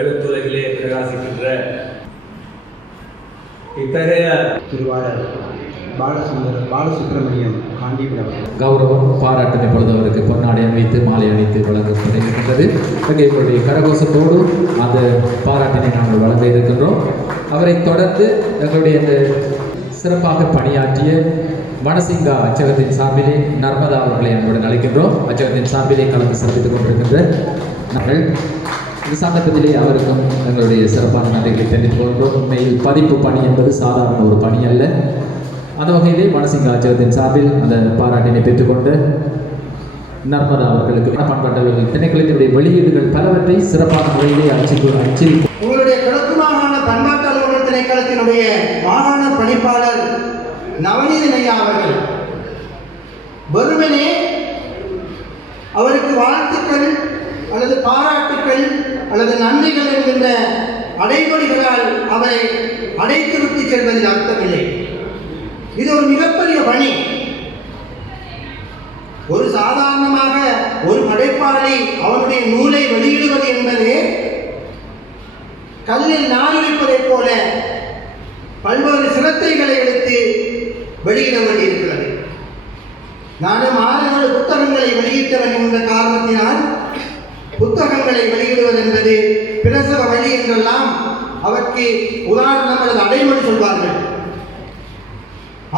எழுத்துலகிலே பிரகாசிக்கின்ற இத்தகைய திருவாளர் பாலசுப்ரமணியம் காந்திபுரம் கௌரவம் பாராட்டினை பொழுதவருக்கு பொன்னாடை அணிவித்து மாலை அணித்து வழங்கப்படுகின்றது. அங்கே எங்களுடைய கரகோஷத்தோடு அந்த பாராட்டினை நாங்கள் வழங்க இருக்கின்றோம். அவரை தொடர்ந்து எங்களுடைய இந்த சிறப்பாக பணியாற்றிய மணசிங்கா அச்சகத்தின் சார்பிலே நர்மதா அவர்களை அன்புடன் அழைக்கின்றோம். அச்சகத்தின் சார்பிலே கலந்து சிறப்பித்துக் கொண்டிருக்கின்ற நாங்கள் இந்த சந்தர்ப்பத்திலே அவருக்கும் எங்களுடைய சிறப்பான நன்றிகளை தெரிவித்துக் கொள்கிறோம். உண்மையில் பதிப்பு பணி என்பது சாதாரண ஒரு பணி அல்ல. அந்த வகையிலே மணசிங்கா அச்சகத்தின் சார்பில் அந்த பாராட்டினை பெற்றுக்கொண்டு நர்மதா அவர்களுக்கு பண்பாட்டவர்கள் திணைக்களத்தினுடைய வெளியீடுகள் பலவற்றை சிறப்பான முறையிலே அச்சு உங்களுடைய கிழக்கு மாகாண பண்பாட்டு அலுவலர் திணைக்களத்தினுடைய மாகாண பணிப்பாளர் நவநீதன் ஐயா அவர்கள் வெறுமனே அவருக்கு வாழ்த்துக்கள் அல்லது பாராட்டுக்கள் அல்லது நன்றிகள் என்கின்ற அடைமொழிகளால் அவரை அடைத்திருத்தி செல்வதில் அர்த்தமில்லை. இது ஒரு மிகப்பெரிய பணி. ஒரு சாதாரணமாக ஒரு படைப்பாளி அவனுடைய நூலை வெளியிடுவது என்பது கல்லில் நாளிருப்பதைப் போல பல்வேறு சிரத்தைகளை எடுத்து வெளியிட வேண்டியிருக்கிறது. நானும் 6 புத்தகங்களை வெளியிட்டவன் என்ற காரணத்தினால் புத்தகங்களை வெளியிடுவது என்பது பிரசவ வழி என்றெல்லாம் அவருக்கு உதாரணம் அல்லது அடைமொழி சொல்வார்கள்.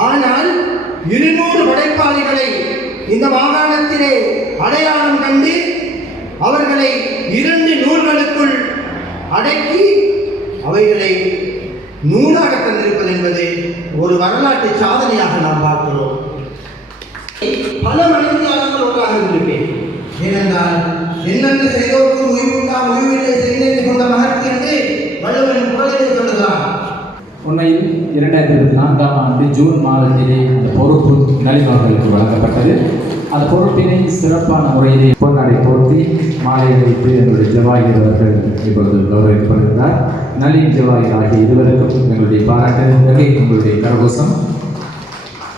ஆனால் 200 படைப்பாளிகளை இந்த மாகாணத்திலே அடையாளம் கண்டு அவர்களை 2 நூல்களுக்குள் அடக்கி அவைகளை நூலாக தந்திருப்பது என்பது ஒரு வரலாற்று சாதனையாக நாம் பார்க்கிறோம். பல மனிதர்கள் ஒன்றாக இருப்பேன். ஏனென்றால் என்னென்று செய்தோருக்கு உயிர்வுண்டாம் உயிரில்லை செய்தேன் கொண்ட மகற்கு என்று வள்ளுவன் குரலிலே சொல்லுகிறான். உண்மையில் 2024ஆம் ஆண்டு ஜூன் மாதத்திலே அந்த பொறுப்பு நளின் அவர்களுக்கு வழங்கப்பட்டது. அந்த பொறுப்பினை சிறப்பான முறையிலே பொன்னாடை போர்த்தி மாலை வைத்து எங்களுடைய ஜவாஹிர் அவர்கள் இப்பொழுது கௌரவிக்கப்படுகிறார். நளின் ஜவாஹிர் ஆகிய இருவருக்கும் எங்களுடைய பாராட்டு உங்களுடைய கரகோஷம்.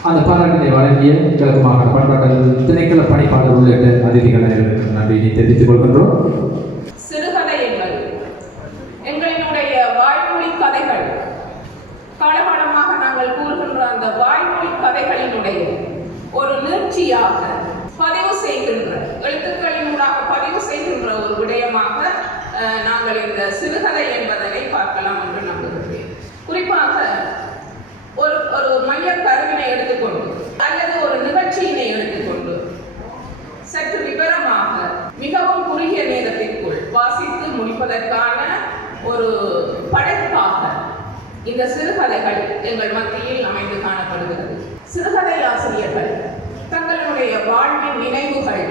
அந்த பாராட்டினை வழங்கிய கிழக்கு மாகாண பண்பாட்டு திணைக்கள பணிப்பாளர் உள்ளிட்ட அதிதிகள் அனைவருக்கும் நன்றியை தெரிவித்துக் கொள்கின்றோம். சிறுகதை என்பது எங்களினுடைய வாய்மொழி கதைகள். காலகாலமாக நாங்கள் கூறுகின்ற அந்த வாய்மொழி கதைகளினுடைய ஒரு நீட்சியாக பதிவு செய்கின்ற எழுத்துக்களினூடாக பதிவு செய்கின்ற ஒரு விடயமாக நாங்கள் இந்த சிறுகதை என்பதனை பார்க்கலாம் என்று நம்புகிறேன். குறிப்பாக ஒரு மைய கருவினை எடுத்துக்கொண்டு அல்லது ஒரு நிகழ்ச்சியினை எடுத்துக்கொண்டு சற்று விவரமாக மிகவும் குறுகிய நேரத்திற்குள் வாசித்து முடிப்பதற்கான ஒரு படைப்பாக இந்த சிறுகதைகள் எங்கள் மத்தியில் அமைந்து காணப்படுகிறது. சிறுகதை ஆசிரியர்கள் தங்களுடைய வாழ்வின் நினைவுகள்,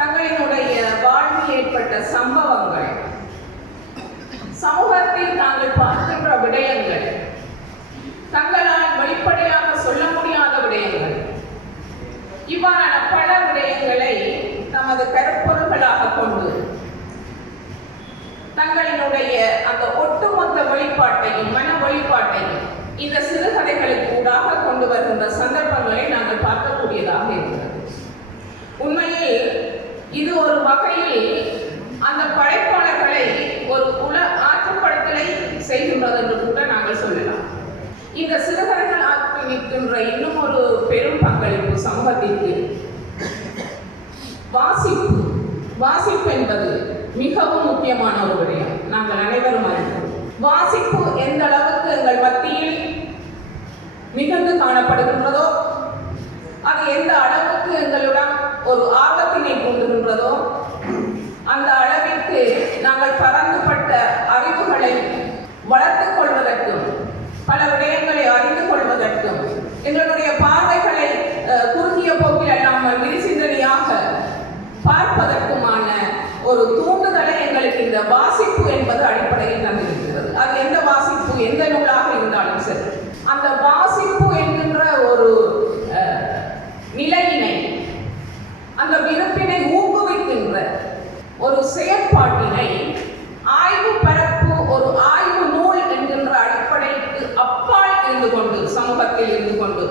தங்களினுடைய வாழ்வில் ஏற்பட்ட சம்பவங்கள், சமூகத்தில் தாங்கள் பார்க்கின்ற விடயங்கள், தங்களால் வெளிப்படையாக சொல்ல முடியாத விடயங்கள், இவ்வாறான பல விடயங்களை தமது கருப்பொருள்களாக கொண்டு தங்களினுடைய அந்த ஒட்டுமொத்த வெளிப்பாட்டையும் மன வெளிப்பாட்டையும் இந்த சிறுகதைகளுக்கு ஊடாக கொண்டு வருகின்ற சந்தர்ப்பங்களை நாங்கள் பார்க்கக்கூடியதாக இருக்கிறது. உண்மையில் இது ஒரு வகையில் அந்த படைப்பாளர்களை ஒரு ஆற்றுப்படுத்தலை செய்கின்றது என்று கூட நாங்கள் சொல்லலாம். இந்த சிறுகதைகள் ஆற்றி நிற்கின்ற இன்னும் ஒரு பெரும் பங்களிப்பு சமூகத்திற்கு வாசிப்பு என்பது மிகவும் முக்கியமான ஒரு விடயம். நாங்கள் அனைவரும் அறிவோம். வாசிப்பு எந்த அளவுக்கு எங்கள் மத்தியில் மிகுந்து காணப்படுகின்றதோ, அது எந்த அளவுக்கு எங்களுடன் ஒரு ஆர்வத்தினை கொண்டுகின்றதோ, அந்த அளவிற்கு நாங்கள் பரந்துபட்ட அறிவுகளை வளர்த்துக் கொள்வதற்கும் பல விடயங்களை அறிந்து கொள்வதற்கும் எங்களுடைய பார்வைகளை குறுகிய போக்கில் அல்லாமல் விரிசிந்தனையாக பார்ப்பதற்குமான ஒரு தூண்டுதலை எங்களுக்கு இந்த வாசிப்பு என்பது அடிப்படையில் தந்திருக்கிறது. அது எந்த வாசிப்பு, எந்த நூலாக இருந்தாலும் சரி, அந்த வாசிப்பு என்கின்ற ஒரு நிலையினை, அந்த விருப்பினை ஊக்குவிக்கின்ற ஒரு செயற்பாட்டினை ஆய்வு பரப்பு, ஒரு ஆய்வு நூல் என்கின்ற அடிப்படைக்கு அப்பால் இருந்து கொண்டு, சமூகத்தில் இருந்து கொண்டு,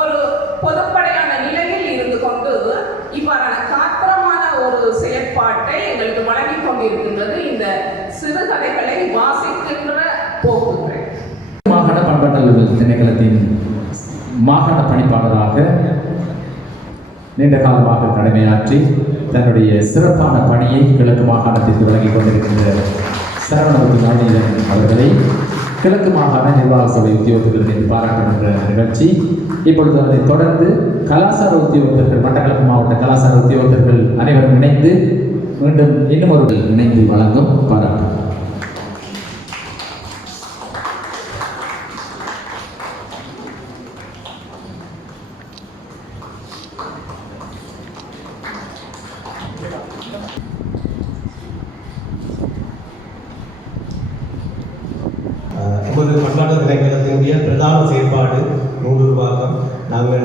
ஒரு பொதுப்படையான நிலையில் இருந்து கொண்டு இவ்வாறான காத்திரமான ஒரு செயற்பாட்டை எங்களுக்கு வழங்கிக் கொண்டிருக்கின்றது இந்த மாகாண பணிப்பாளராக நீண்ட காலமாக கடமையாற்றி தன்னுடைய சிறப்பான பணியை கிழக்கு மாகாணத்திற்கு வழங்கிக் கொண்டிருக்கின்ற சரவணபுரி நவநீதன் அவர்களை கிழக்கு மாகாண நிர்வாக சபை உத்தியோகத்தர்கள் பாராட்டுகின்ற நிகழ்ச்சி. இப்பொழுது அதைத் தொடர்ந்து கலாசார உத்தியோகத்தர்கள், மட்டக்களப்பு மாவட்ட கலாசார உத்தியோகத்தர்கள் அனைவரும் இணைந்து மீண்டும் இன்னும் ஒரு இணைந்து வழங்கும் பாராட்டு. எமது பண்பாட்டு திணைக்களத்தினுடைய பிரதான செயற்பாடு நூல் உருவாக்கம். நாங்கள்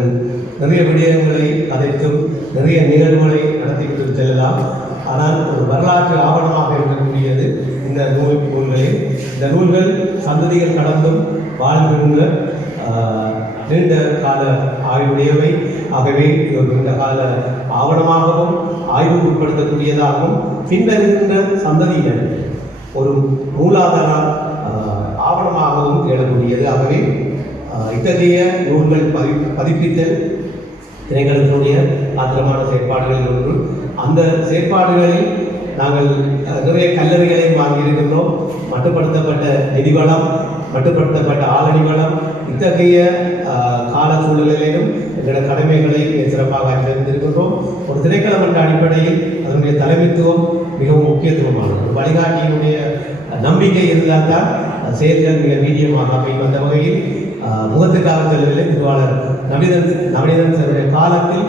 நிறைய விடயங்களை கதைக்கும் நிறைய நிகழ்வுகளை நடத்திவிட்டு செல்லலாம். ஆனால் ஒரு வரலாற்று ஆவணமாக இருக்கக்கூடியது இந்த நூல்களில். இந்த நூல்கள் சந்ததிகள் கடந்தும் வாழ்கின்ற நீண்ட கால ஆய்வுடையவை. ஆகவே இது ஒரு நீண்ட கால ஆவணமாகவும் ஆய்வுக்கு உட்படுத்தக்கூடியதாகவும் பின்வருகின்ற சந்ததியினர் ஒரு மூலாதார ஆவணமாகவும் தேடக்கூடியது. ஆகவே இத்தகைய நூல்கள் பதிப்பித்தல் திணைக்களத்தினுடைய ஆத்திரமான செயற்பாடுகளில் ஒன்று. அந்த செயற்பாடுகளில் நாங்கள் நிறைய கல்லறைகளை வாங்கியிருக்கின்றோம். மட்டுப்படுத்தப்பட்ட நிதிவளம், மட்டுப்படுத்தப்பட்ட ஆளணி வளம், இத்தகைய கால சூழ்நிலையிலும் எங்களோட கடமைகளை சிறப்பாக அறிந்திருக்கின்றோம். ஒரு திணைக்களம் என்ற அடிப்படையில் அதனுடைய தலைமைத்துவம் மிகவும் முக்கியத்துவமானது. ஒரு வழிகாட்டியினுடைய நம்பிக்கை இருந்தால் தான் செயல்கள் மிக வீரியமாக அமையும். அந்த வகையில் முகத்துக்காக செல்லவில்லை, திருவாளர் நவநீதன் காலத்தில்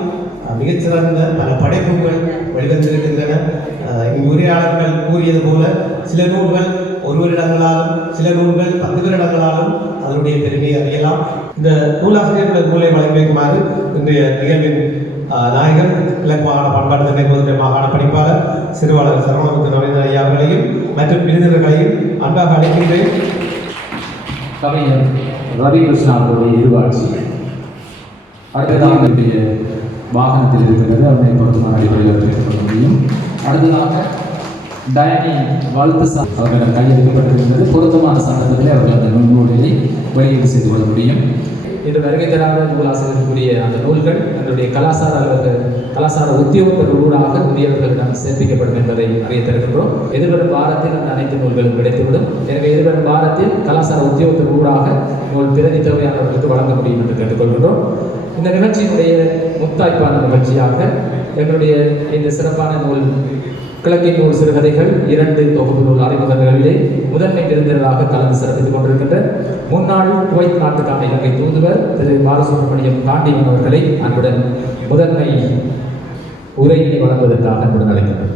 மிகச்சிறந்த பல படைப்புகள் வெளிவந்திருக்கின்றன. இங்கு உரையாளர்கள் கூறியது போல சில நூல்கள் ஒரு வருடங்களாலும் சில நூல்கள் 10 வருடங்களாலும் அதனுடைய பெருமையை அறியலாம். இந்த நூலாசிரியர்கள் நூலை வழங்கி வைக்குமாறு இன்றைய நிகழ்வின் நாயகர் கிழக்கு மாகாண பண்பாட்டு திணைக்களத்தினுடைய மாகாண பணிப்பாளர் சிறுவாளர் சரவணபுரி நவநீதன் ஐயா அவர்களையும் மற்றும் விருந்தினர்களையும் அன்பாக அழைக்கின்றேன். கவிஞர் ரவி கிருஷ்ணா அவருடைய இருவாட்சி அடுத்ததாக வாகனத்தில் இருக்கிறது. அவனை பொருத்தமான அடிப்படையில் பெற்றுக்கொள்ள முடியும். அடுத்ததாக டயனி வாழ்த்து அவர்கள் கையெழுக்கப்பட்டிருக்கிறது. பொருத்தமான சந்தர்ப்பத்தில் அவர்கள் அந்த நூல்களை வெளியீடு செய்து கொள்ள முடியும். இன்று வருகை தராத நூலாசிரியர்களுடைய அந்த நூல்கள் தன்னுடைய கலாசார உத்தியோகத்தர்களூடாக உரியவர்களிடம் சேர்ப்பிக்கப்படும் என்பதை அறிய தருகின்றோம். எதிர்வரும் வாரத்தில் அந்த அனைத்து நூல்களும் கிடைத்துவிடும். எனவே எதிர்வரும் வாரத்தில் கலாசார உத்தியோகத்தர்களூடாக நூல் பிரதி தேவையானவர்களுக்கு வழங்க முடியும் என்று கேட்டுக்கொள்கின்றோம். இந்த நிகழ்ச்சியினுடைய முத்தாய்ப்பான நிகழ்ச்சியாக எங்களுடைய இந்த சிறப்பான நூல் கிழக்கின் நூல் சிறுகதைகள் 2 தொகுப்பு நூல் அறிமுக நிகழ்விலே முதன்மை விருந்தினராக கலந்து சிறப்பித்துக் கொண்டிருக்கின்ற முன்னாள் குவைத் நாட்டுக்கான இலங்கை தூதுவர் திரு பாலசுப்ரமணியம் காண்டிவன் அவர்களை அன்புடன் முதன்மை உரையினை வழங்குவதற்காக அன்புடன் அழைக்கின்றனர்.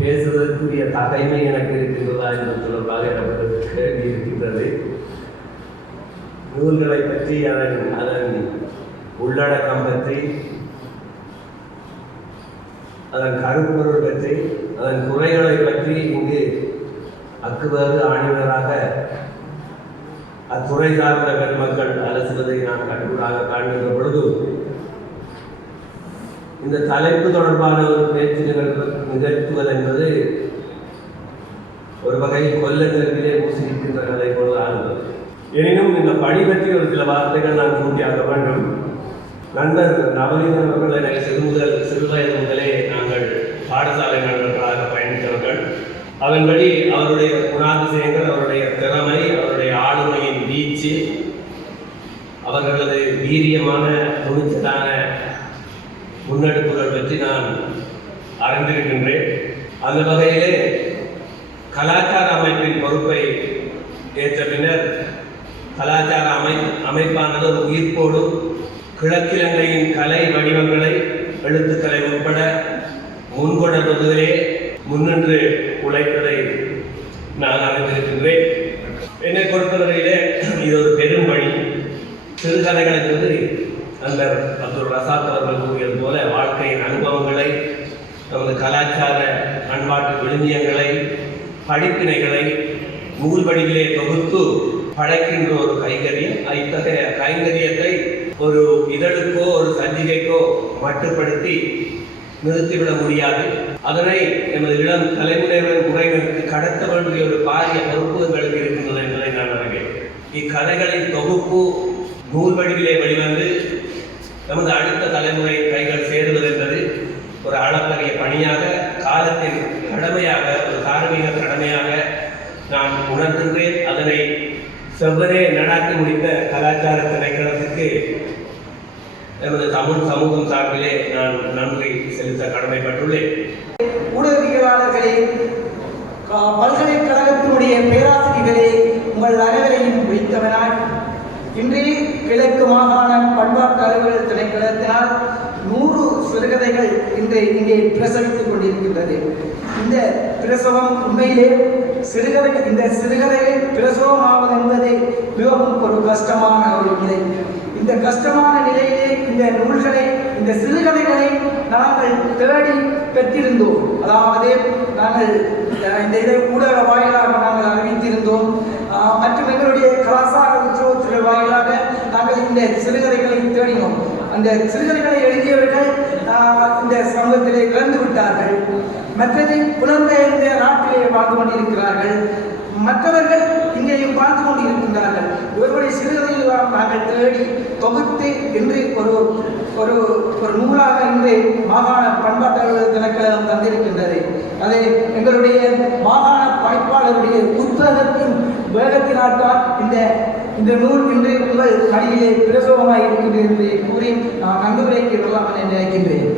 பேசுவதற்குரிய தகைமை எனக்கு இருக்கின்றதா என்று தொடர்பாக எனக்கு கேள்வி இருக்கின்றது. நூல்களை பற்றி அதன் உள்ளடக்கம் பற்றி, அதன் கருப்பொருள் பற்றி, அதன் குறைகளை பற்றி இங்கு அக்குவேறு ஆணிவராக அத்துறை சார்ந்த பெருமக்கள் அலசுவதை நான் கண்கூடாக காண்கின்ற பொழுது இந்த தலைப்பு தொடர்பான ஒரு பேச்சு நிகழ்த்துவது என்பது ஒரு வகையில் கொல்ல நெருப்பிலே ஊசிக்கின்ற கதை போல ஆனது. எனினும் இந்த பணி பற்றி ஒரு சில வார்த்தைகள் நான் கூட்டியாக வேண்டும். நண்பர் நவநீதன் அவர்கள் எனக்கு சிறுவயது முதலே நாங்கள் பாடசாலை நண்பர்களாக பயணித்தவர்கள். அதன்படி அவருடைய குணாதிசயங்கள், அவருடைய திறமை, அவருடைய ஆளுமையின் வீச்சு, அவர்களது வீரியமான துணிச்சலான முன்னெடுப்புகள் பற்றி நான் அறிந்திருக்கின்றேன். அந்த வகையிலே கலாச்சார அமைப்பின் பொறுப்பை ஏற்ற பின்னர் கலாச்சார அமைப்பானது ஒரு உயிர்ப்போடு கிழக்கிழங்கையின் கலை வடிவங்களை, எழுத்துக்களை உட்பட முன்கொணர்வதிலே முன்னின்று உழைப்பதை நான் அறிந்திருக்கின்றேன். என்னை பொறுத்தவரையிலே இது ஒரு பெரும் வழி. சிறுகதைகள் என்பது நண்பர் அப்துல் ரசாத் அவர்கள் கூறியது போல வாழ்க்கையின் அனுபவங்களை, நமது கலாச்சார பண்பாட்டு விழுமியங்களை, படிப்பினைகளை நூல் வடிவிலே தொகுத்து படைக்கின்ற ஒரு கைங்கரியம். இத்தகைய கைங்கரியத்தை ஒரு இதழுக்கோ ஒரு சஞ்சிகைக்கோ மட்டுப்படுத்தி நிறுத்திவிட முடியாது. அதனை எமது இளம் தலைமுறைகளின் முறைகளுக்கு கடத்த வேண்டிய ஒரு பாரிய பொறுப்பு எங்களுக்கு இருக்கின்றது என்பதை நான் அறிவேன். இக்கதைகளின் தொகுப்பு நூல் வடிவிலே வெளிவந்து நமது அடுத்த தலைமுறை கைகள் சேருவது என்பது ஒரு அளப்பரிய பணியாக, காலத்தின் கடமையாக, ஒரு தார்மீக கடமையாக நான் உணர்கின்றேன். அதனை செவ்வனே நடாத்தி முடித்த கலாச்சார திணைக்களத்துக்கு நமது தமிழ் சமூகம் சார்பிலே நான் நன்றி செலுத்த கடமைப்பட்டுள்ளேன். ஊடகவியலாளர்களே, பல்கலைக்கழகத்தினுடைய பேராசிரியர்களே, உங்கள் அனைவரையும் வைத்தவனாய் இன்றே கிழக்கு மாகாண பண்பாட்டு அலுவலர் திணைக்களத்தினால் 100 சிறுகதைகள் இன்று இங்கே பிரசவித்துக் கொண்டிருக்கின்றது. இந்த பிரசவம் உண்மையிலே இந்த சிறுகதைகள் பிரசவமாவது என்பது மிகவும் ஒரு கஷ்டமான ஒரு நிலை. இந்த கஷ்டமான நிலையிலே இந்த நூல்களை, இந்த சிறுகதைகளை நாங்கள் தேடி பெற்றிருந்தோம். அதாவது நாங்கள் இந்த இதை ஊடக வாயிலாக நாங்கள் அறிவித்திருந்தோம். மற்றும் எங்களுடைய கலாசார உற்சவத்தின் வாயிலாக நாங்கள் இந்த சிறுகதைகளை தேடினோம். அந்த சிறுகதைகளை எழுதியவர்கள் இந்த சமூகத்திலே இறந்து விட்டார்கள். மற்றது புலம்பெயர்ந்த நாட்டிலே வாழ்ந்து கொண்டிருக்கிறார்கள். மற்றவர்கள் இங்கேயும் வாழ்ந்து கொண்டிருக்கின்றார்கள். இவர்களுடைய சிறுகதைகளை நாங்கள் தேடி தொகுத்து இன்று ஒரு நூலாக இன்று மாகாண பண்பாட்டு அலுவலர் திணைக்களம் தந்திருக்கின்றது. அதை எங்களுடைய மாகாண பணிப்பாளருடைய புத்தகத்தின் வேகத்தினால்தான் இந்த நூல் இன்று உங்கள் அடியிலே பிரசவமாக இருக்கின்றது என்று கூறி நான் கண்டுரைக்கு வரலாம் என நினைக்கின்றேன்.